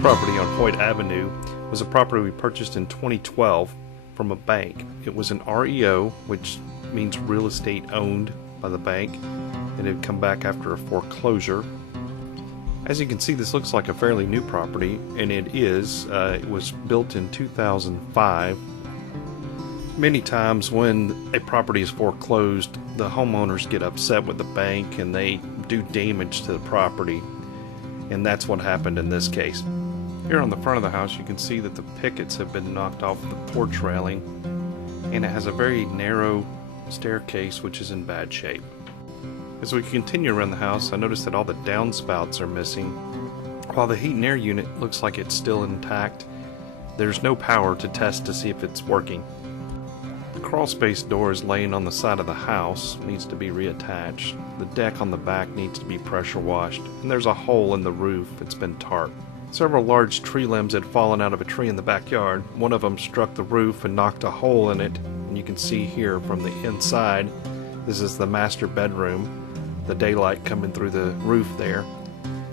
property on Hoyt Avenue was a property we purchased in 2012 from a bank. It was an REO, which means real estate owned by the bank, and it had come back after a foreclosure. As you can see, this looks like a fairly new property, and it is. It was built in 2005. Many times when a property is foreclosed, the homeowners get upset with the bank and they do damage to the property, and that's what happened in this case. Here on the front of the house you can see that the pickets have been knocked off the porch railing, and it has a very narrow staircase which is in bad shape. As we continue around the house, I noticed that all the downspouts are missing. While the heat and air unit looks like it's still intact, there's no power to test to see if it's working. The crawl space door is laying on the side of the house, needs to be reattached. The deck on the back needs to be pressure washed, and there's a hole in the roof. It's been tarped. Several large tree limbs had fallen out of a tree in the backyard. One of them struck the roof and knocked a hole in it, and you can see here from the inside, this is the master bedroom, the daylight coming through the roof there,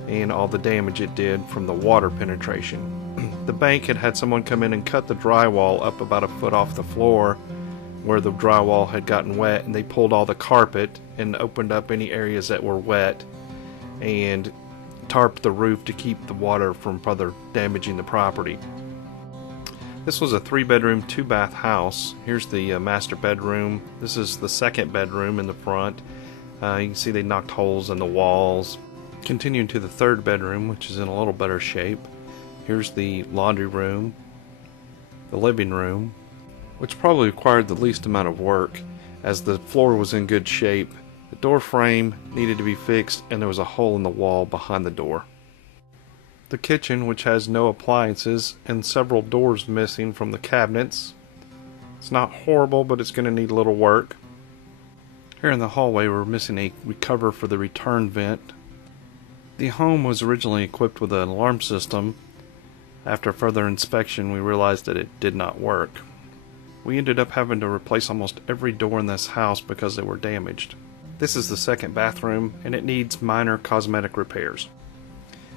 and all the damage it did from the water penetration. The bank had someone come in and cut the drywall up about a foot off the floor where the drywall had gotten wet, and they pulled all the carpet and opened up any areas that were wet and tarped the roof to keep the water from further damaging the property. This was a 3-bedroom, 2-bath house. Here's the master bedroom. This is the second bedroom in the front. You can see they knocked holes in the walls. Continuing to the 3rd bedroom, which is in a little better shape. Here's the laundry room, the living room, which probably required the least amount of work, as the floor was in good shape. The door frame needed to be fixed, and there was a hole in the wall behind the door. The kitchen, which has no appliances and several doors missing from the cabinets. It's not horrible, but it's going to need a little work. Here in the hallway we're missing a cover for the return vent. The home was originally equipped with an alarm system. After further inspection we realized that it did not work. We ended up having to replace almost every door in this house because they were damaged. This is the 2nd bathroom, and it needs minor cosmetic repairs.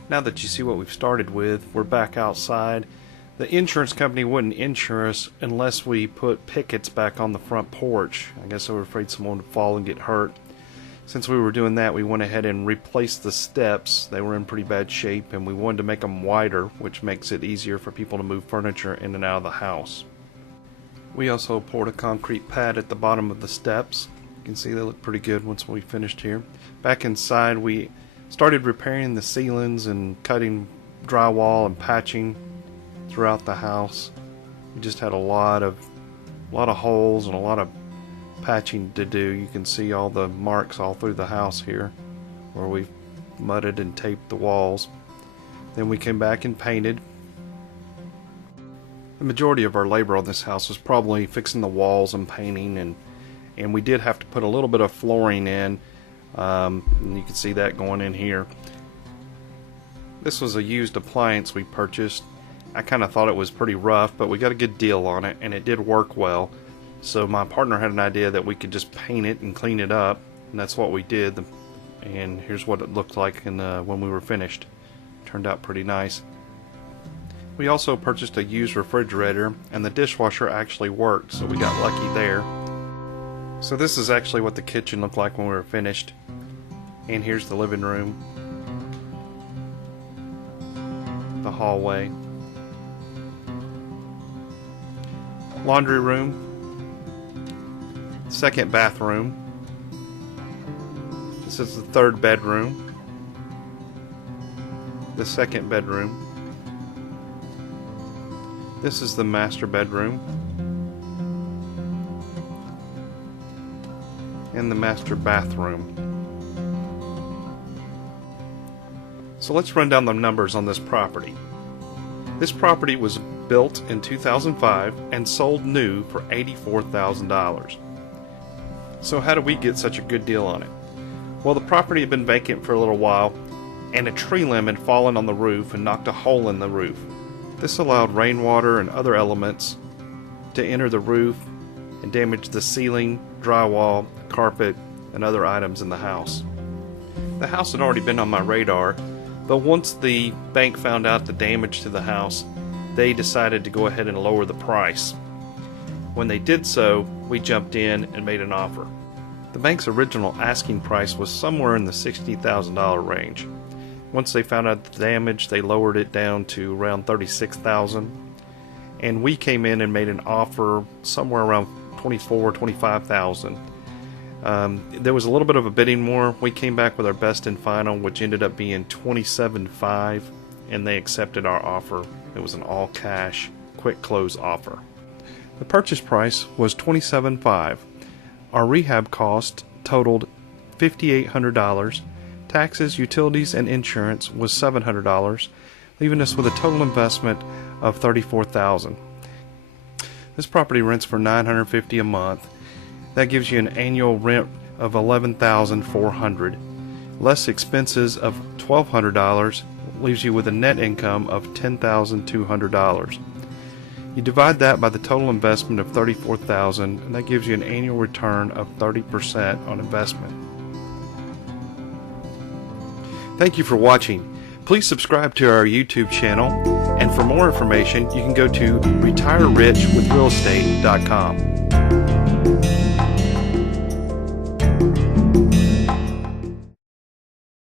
Now that you see what we've started with, we're back outside. The insurance company wouldn't insure us unless we put pickets back on the front porch. I guess they were afraid someone would fall and get hurt. Since we were doing that, we went ahead and replaced the steps. They were in pretty bad shape, and we wanted to make them wider, which makes it easier for people to move furniture in and out of the house. We also poured a concrete pad at the bottom of the steps. You can see they look pretty good once we finished here. Back inside we started repairing the ceilings and cutting drywall and patching throughout the house. We just had a lot of holes and a lot of patching to do. You can see all the marks all through the house here where we've mudded and taped the walls. Then we came back and painted. The majority of our labor on this house was probably fixing the walls and painting, and we did have to put a little bit of flooring in. And you can see that going in here. This was a used appliance we purchased. I kind of thought it was pretty rough, but we got a good deal on it, and it did work well. So my partner had an idea that we could just paint it and clean it up, and that's what we did. And here's what it looked like when we were finished. Turned out pretty nice. We also purchased a used refrigerator, and the dishwasher actually worked, so we got lucky there. So this is actually what the kitchen looked like when we were finished. And here's the living room, the hallway, laundry room, 2nd bathroom. This is the 3rd bedroom, the 2nd bedroom. This is the master bedroom and the master bathroom. So let's run down the numbers on this property. This property was built in 2005 and sold new for $84,000. So how did we get such a good deal on it? Well, the property had been vacant for a little while, and a tree limb had fallen on the roof and knocked a hole in the roof. This allowed rainwater and other elements to enter the roof and damage the ceiling, drywall, carpet, and other items in the house. The house had already been on my radar. But once the bank found out the damage to the house, they decided to go ahead and lower the price. When they did so, we jumped in and made an offer. The bank's original asking price was somewhere in the $60,000 range. Once they found out the damage, they lowered it down to around $36,000, and we came in and made an offer somewhere around $24,000, $25,000. There was a little bit of a bidding war. We came back with our best and final, which ended up being $27,500, and they accepted our offer. It was an all-cash, quick close offer. The purchase price was $27,500. Our rehab cost totaled $5,800. Taxes, utilities, and insurance was $700, leaving us with a total investment of $34,000. This property rents for $950 a month. That gives you an annual rent of $11,400. Less expenses of $1,200 leaves you with a net income of $10,200. You divide that by the total investment of $34,000, and that gives you an annual return of 30% on investment. Thank you for watching. Please subscribe to our YouTube channel, and for more information, you can go to retirerichwithrealestate.com.